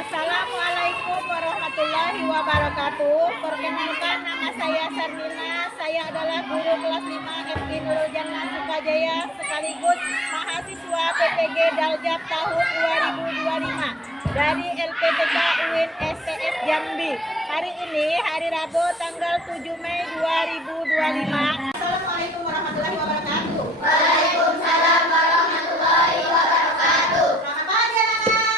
Assalamualaikum warahmatullahi wabarakatuh. Perkenalkan, nama saya Sarmina. Saya adalah guru kelas 5 FD Nurul Jannah Sukajaya sekaligus mahasiswa PPG Daljab tahun 2025 dari LPTK UIN STS Jambi. Hari ini hari Rabu tanggal 7 Mei 2025. Assalamualaikum warahmatullahi wabarakatuh. Waalaikumsalam warahmatullahi wabarakatuh. Selamat pagi anak-anak.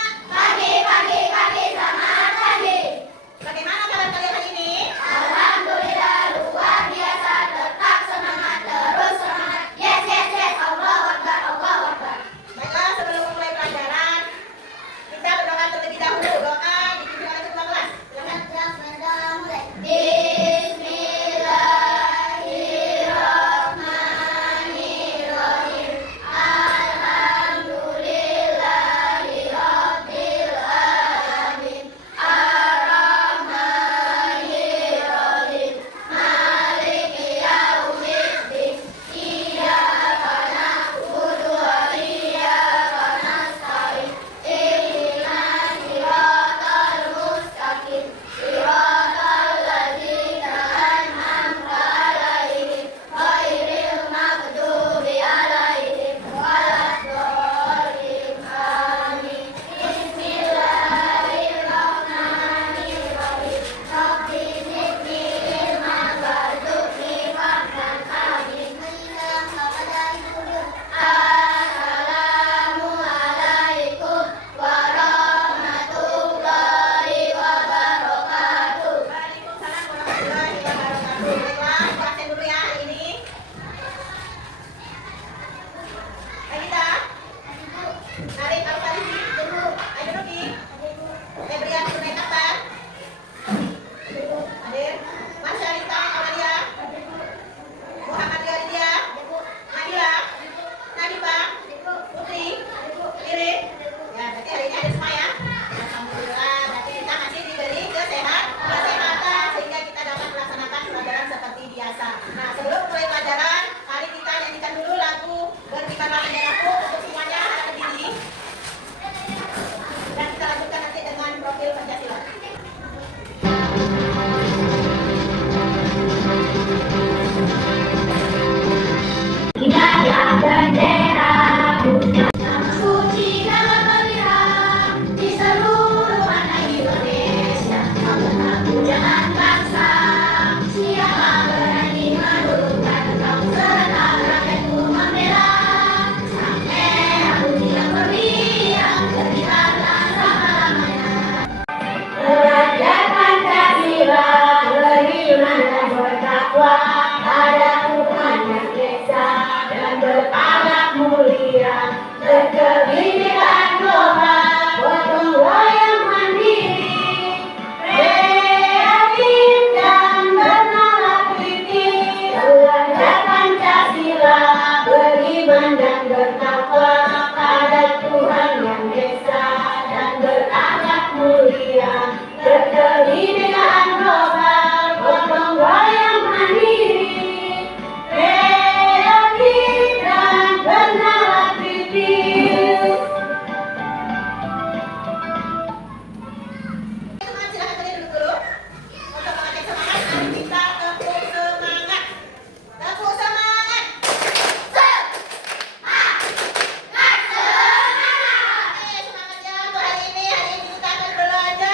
Pagi, selamat pagi. Bagaimana kabar kalian hari ini? Alhamdulillah luar biasa, tetap semangat, terus semangat. Yes, Allahu Akbar, Allahu Akbar. Baiklah, sebelum mulai pelajaran, kita berdoa terlebih dahulu. Doa dipimpin oleh ketua kelas. Silakan. Bismillahirrahmanirrahim. Alhamdulillahirabbil alamin. Ar-Rahmanirrahim. Maliki yaumiddin. Iyyaka na'budu wa iyyaka nasta'in. Ihdinas siratal mustaqim. Siratal ladzina an'amta 'alaihim ghairil maghdubi 'alaihim waladdallin. Amin. Bismillahirrahmanirrahim. Rabbi zidni ilman warzuqni fahman. Amin. Assalamualaikum warahmatullahi wabarakatuh. Waalaikumsalam warahmatullahi wabarakatuh. Baiklah, absen dulu ya hari ini. Evita, Arif Al-Farisi, duduk. Ayo duduk, Bi. Febrian Sunai Akbar. Hadir. Masyarita Amalia. Muhammad Ghazia. Nabila. Nadifa. Putri. Irin. Ya, berarti hari ini ada semua ya. Alhamdulillah, berarti kita masih diberi kesehatan sehingga kita dapat melaksanakan pelajaran seperti biasa. Nah, sebelum mulai pelajaran, mari kita nyanyikan dulu lagu Berkibarlah Benderaku untuk semuanya harap berdiri. Dan kita lanjutkan nanti dengan profil Pancasila. Kibarlah bendera suci dan meriah di seluruh tanah Indonesia. Karena pujaan bangsa, siapa berani menurunkan engkau serta rakyatku membela. Sampai bunyi yang meriah, berkibarlah selama-lamanya. Belajar Pancasila, beriman dan bertakwa pada Tuhan yang Esa dan berakhlak mulia, berkebinekaan global, gotong royong mandiri, kreatif dan bernalar kritis. Belajar Pancasila, beriman dan bertakwa pada Tuhan yang Esa dan berakhlak mulia, berkebinekaan global, gotong royong mandiri, kreatif dan bernalar kritis. Semangat, silakan kalian duduk dulu. Untuk mengajak semangat, mari kita tepuk semangat. Tepuk semangat. Oke, semangat ya untuk hari ini. Hari ini kita akan belajar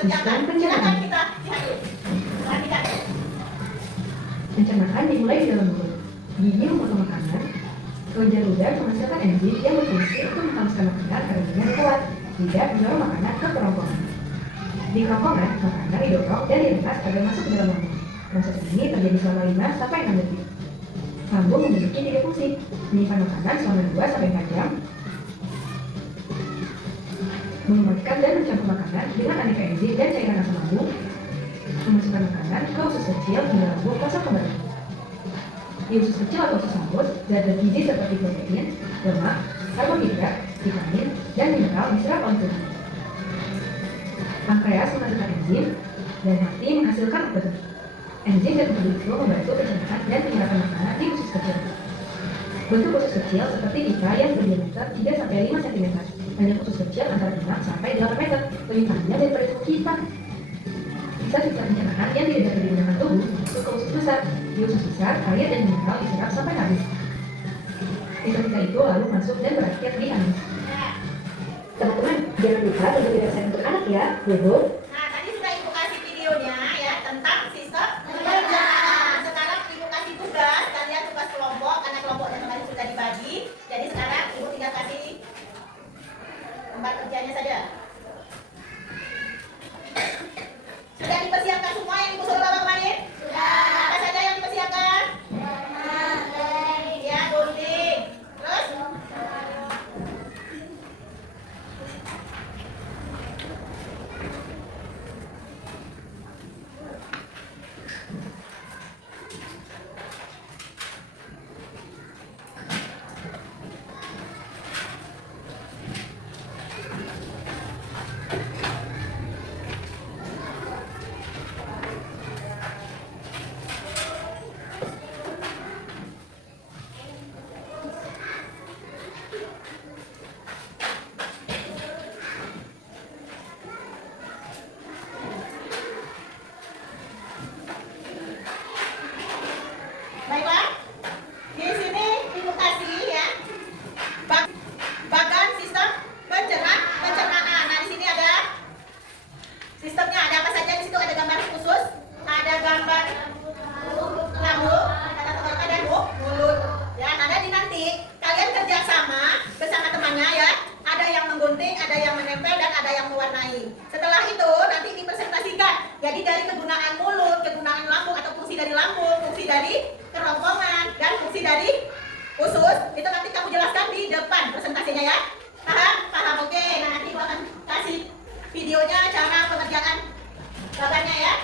Silakan pencernaan. kita perhatikan. Pencernaan dimulai di dalam mulut. Gigi memotong makanan. Kelenjar ludah menghasilkan enzim yang berfungsi untuk menghaluskan makanan agar menjadi kuat, tidak mendorong makanan ke kerongkongan. Di kerongkongan, makanan didorong dan diremas agar masuk ke dalam lambung. Proses ini terjadi selama 5-6 detik. Lambung memiliki 3 fungsi: menyimpan makanan selama 2-4 jam, mengembalikan dan mencampur makanan dengan aneka enzim dan cairan asam lambung, memasukkan makanan ke usus kecil hingga lambung kosong kembali. Di usus kecil atau usus halus, zat gizi seperti protein, lemak, karbohidrat, vitamin, dan mineral diserap oleh tubuh. Pankreas menghasilkan enzim dan hati menghasilkan obat. Enzim dan obat itu membantu pencernaan dan penyerapan makanan di usus kecil. Bentuk usus kecil seperti pipa yang berdiameter 3-5 cm. Panjang usus kecil antara 5-8 meter, lebih panjang daripada tubuh kita. Sisa-sisa pencernaan yang tidak dapat digunakan tubuh masuk ke usus besar. Di usus besar, air dan mineral diserap sampai habis. Sisa-sisa itu lalu masuk dan berakhir di anus. Teman-teman, jangan lupa untuk tidak resep untuk anak ya, Bu. Nah, tadi sudah ibu kasih videonya ya tentang sistem pencernaan. Sekarang ibu kasih tugas, kalian tugas kelompok karena kelompok yang kemarin sudah dibagi. Jadi sekarang ibu tinggal kasih tempat kerjanya saja. Sudah dipersiapkan semua yang ibu suruh bawa kemarin? Sudah. Apa saja yang dipersiapkan? Ya, gunting. Terus? Baiklah, di sini ibu kasih ya bagan sistem pencernaan. Nah, di sini ada sistemnya, ada apa saja di situ, ada gambar khusus, ada gambar lambung, ada tenggorokan dan mulut. Ya, nanti kalian kerjasama bersama temannya ya. Ada yang menggunting, ada yang menempel, dan ada yang mewarnai. Setelah itu nanti dipresentasikan. Jadi dari kegunaan mulut, kegunaan lambung atau fungsi dari lambung, fungsi dari kerongkongan, dan fungsi dari usus, itu nanti kamu jelaskan di depan presentasinya ya. Paham? Paham, oke. Nah, nanti aku akan kasih videonya cara pengerjaan bagannya ya.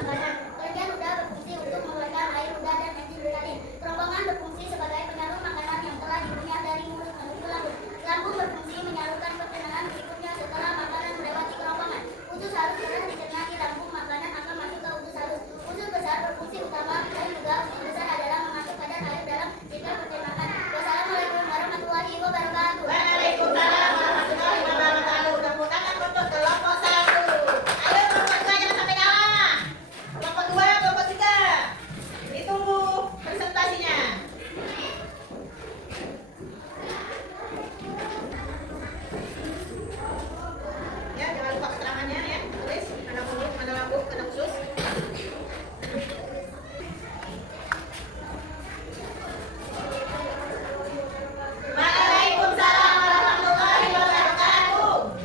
makanan. Kelenjar ludah berfungsi untuk mengeluarkan air ludah dan enzim vitamin. Kerongkongan berfungsi sebagai penyalur makanan yang telah dikunyah dari mulut menuju ke lambung. Lambung berfungsi menyalurkan pencernaan berikutnya setelah makanan melewati kerongkongan. Usus halus terus dicerna di lambung, makanan akan masuk ke usus halus. Usus besar berfungsi utama dan juga usus besar adalah memasuk kadar air dalam sistem pencernaan. Wassalamualaikum warahmatullahi wabarakatuh. Waalaikumsalam warahmatullahi wabarakatuh. Tepuk tangan untuk kelompok 1. Ayo kelompok 2 jangan sampai kalah. Kelompok 2, kelompok 3. Ditunggu presentasinya. Ya, jangan lupa keterangannya ya. Tulis mana mulut, mana lambung, mana usus. Waalaikumsalam warahmatullahi wabarakatuh.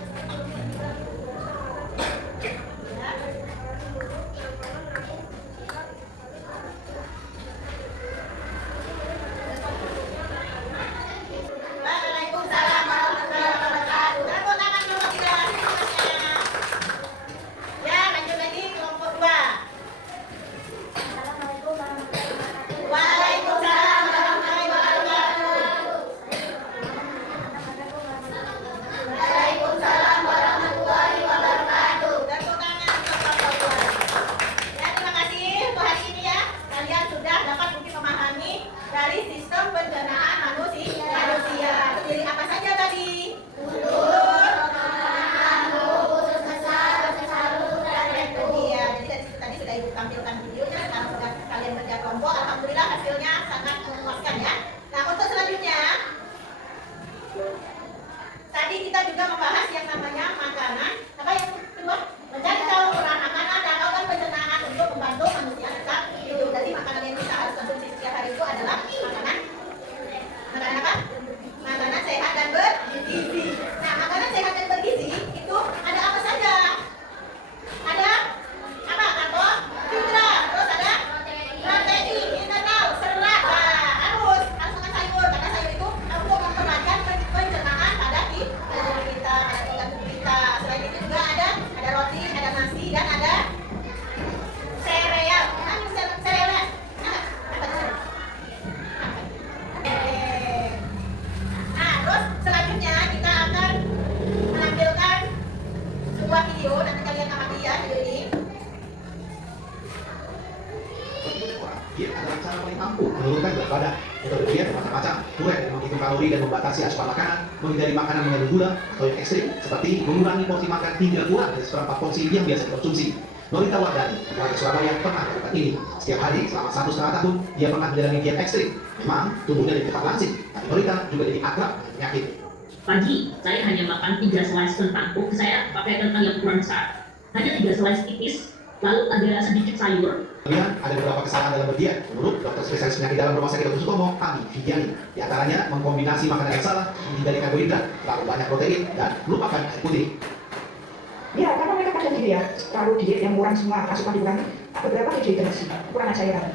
Waalaikumsalam warahmatullahi wabarakatuh. Tepuk tangan kelompok 3. Ya, lanjut lagi kelompok 2. Assalamualaikum warahmatullahi wabarakatuh. Waalaikumsalam warahmatullahi wabarakatuh. Waalaikumsalam warahmatullahi wabarakatuh. Tepuk tangan untuk kelompok 2. Ya, terima kasih untuk hari ini ya. Kalian sudah dapat mungkin memahami dari sistem pencernaan manusia. Terdiri apa saja tadi? Mulut, Usus besar, usus halus, dan rectum. iya, jadi tadi sudah ibu tampilkan videonya. Sekarang sudah kalian kerja kelompok. Alhamdulillah hasilnya sangat memuaskan ya. Nah, untuk selanjutnya tadi kita juga membahas yang namanya makanan. Apa yang kedua? Mencari tahu peran makanan dan organ pencernaan untuk membantu manusia tetap hidup. Jadi makanan yang kita harus konsumsi setiap hari itu adalah makanan apa? Makanan sehat dan bergizi. Nah, makanan sehat dan bergizi itu ada apa saja? Ada apa? Karbohidrat, terus ada protein, mineral, serat. Nah, harus makan sayur karena sayur itu untuk memperlancar pencernaan pada tubuh kita, pada organ tubuh kita. Selain itu juga ada roti, ada nasi dan ada sereal. Sereal. Apa itu? Nah, terus selanjutnya kita akan menampilkan sebuah video. Nanti kalian amati ya video ini. Diet adalah cara paling ampuh menurunkan berat badan. Metode diet bermacam-macam, mulai dari menghitung kalori dan membatasi asupan makanan, menghindari makanan mengandung gula, atau yang ekstrim seperti mengurangi porsi makan hingga kurang dari seperempat porsi yang biasa dikonsumsi. Norita Wardani, warga Surabaya, pernah melakukan ini. Setiap hari selama 1,5 tahun, dia pernah menjalani diet ekstrim. Memang tubuhnya jadi cepat langsing, tapi Norita juga jadi akrab dengan penyakit. Pagi, saya hanya makan 3 slice kentang. Saya pakai kentang yang ukuran besar. Hanya 3 slice tipis, lalu ada sedikit sayur. Kemudian ada beberapa kesalahan dalam berdiet. Menurut dokter spesialis penyakit dalam Rumah Sakit Dr. Sutomo, Ami Viviani, di antaranya mengkombinasi makanan yang salah, menghindari karbohidrat, terlalu banyak protein, dan melupakan air putih. Ya, karena mereka pada diet, lalu diet yang kurang semua asupan dikurangi, beberapa dehidrasi, kekurangan cairan.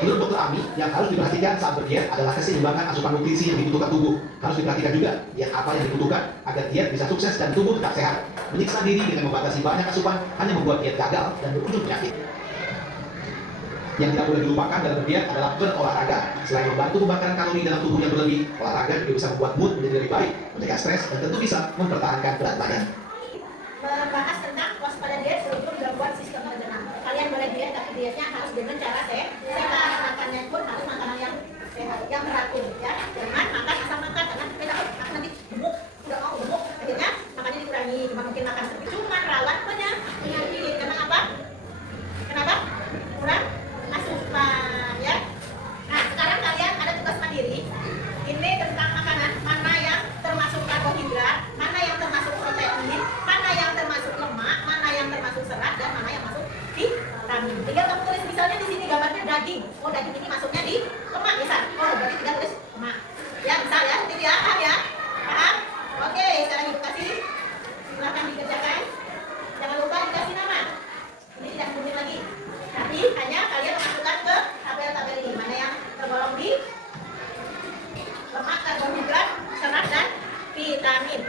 Menurut dokter Ami, yang harus diperhatikan saat berdiet adalah keseimbangan asupan nutrisi yang dibutuhkan tubuh. Harus diperhatikan juga diet apa yang dibutuhkan agar diet bisa sukses dan tubuh tetap sehat. Menyiksa diri dengan membatasi banyak asupan hanya membuat diet gagal dan berujung penyakit. Yang tidak boleh dilupakan dalam berdiet adalah berolahraga. Selain membantu pembakaran kalori dalam tubuh yang berlebih, olahraga juga bisa membuat mood menjadi lebih baik, mencegah stres, dan tentu bisa mempertahankan berat badan. Membahas tentang waspada diet sebelum gangguan sistem pencernaan. Kalian boleh diet, tapi dietnya harus dengan cara sehat. Makannya pun harus makanan yang sehat, yang teratur ya. Jangan makan asal makan, karena kita makan nanti gemuk, udah mau gemuk, akhirnya makannya dikurangi. Cuma mungkin makan sedikit, cuma rawan banyak penyakit. Karena apa? Kenapa? Kurang asupan ya. Nah, sekarang kalian ada tugas mandiri. Ini tentang makanan, mana yang termasuk karbohidrat, mana yang termasuk protein, mana yang termasuk lemak, mana yang termasuk serat, dan mana yang masuk vitamin. Tinggal kamu tulis misalnya di sini gambarnya daging. Oh, daging ini masuknya di lemak misal. Oh, berarti tinggal tulis lemak. Ya, misal ya, itu ya, paham ya? Paham? Oke, sekarang ibu kasih. Silahkan dikerjakan. Jangan lupa dikasih nama. Ini tidak rumit lagi. Tapi hanya kalian memasukkan ke tabel-tabel ini. Mana yang tergolong di lemak, karbohidrat, serat, dan vitamin.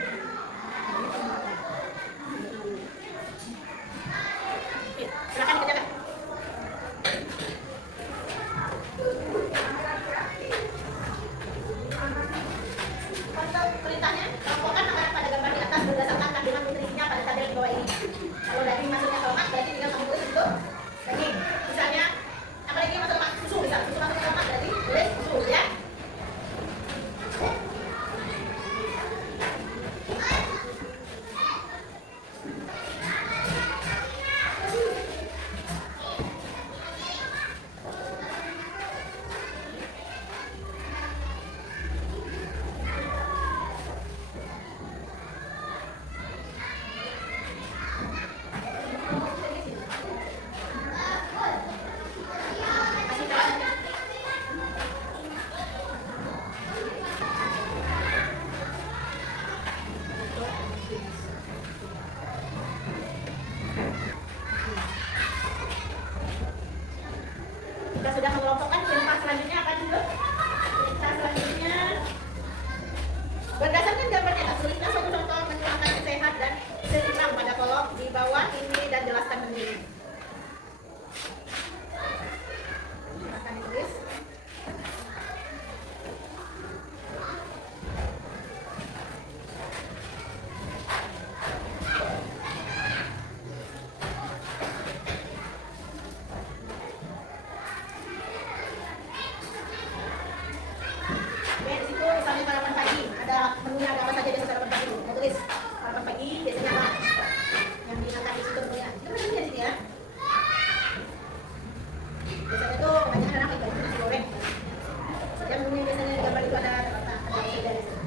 Oke, silakan dikerjakan. sudah mengelompokkan, perintah selanjutnya akan duduk. Perintah selanjutnya berdasarkan gambar nyata, tulislah suatu contoh menu makan sehat dan seimbang pada kolom di bawah ini dan jelaskan menunya. Akan ditulis. Oke, di situ misalnya sarapan pagi, ada menunya ada apa saja biasa sarapan pagi. Saya tulis sarapan pagi biasanya apa? Yang diangkat di situ menunya. Itu menunya di sini ya. Biasanya tuh kebanyakan anak itu nasi goreng. Yang menunya biasanya di gambar itu ada apa saja di sini.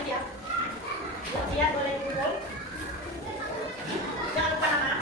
Siap. Siap, boleh dikumpul. Jangan lupa nama.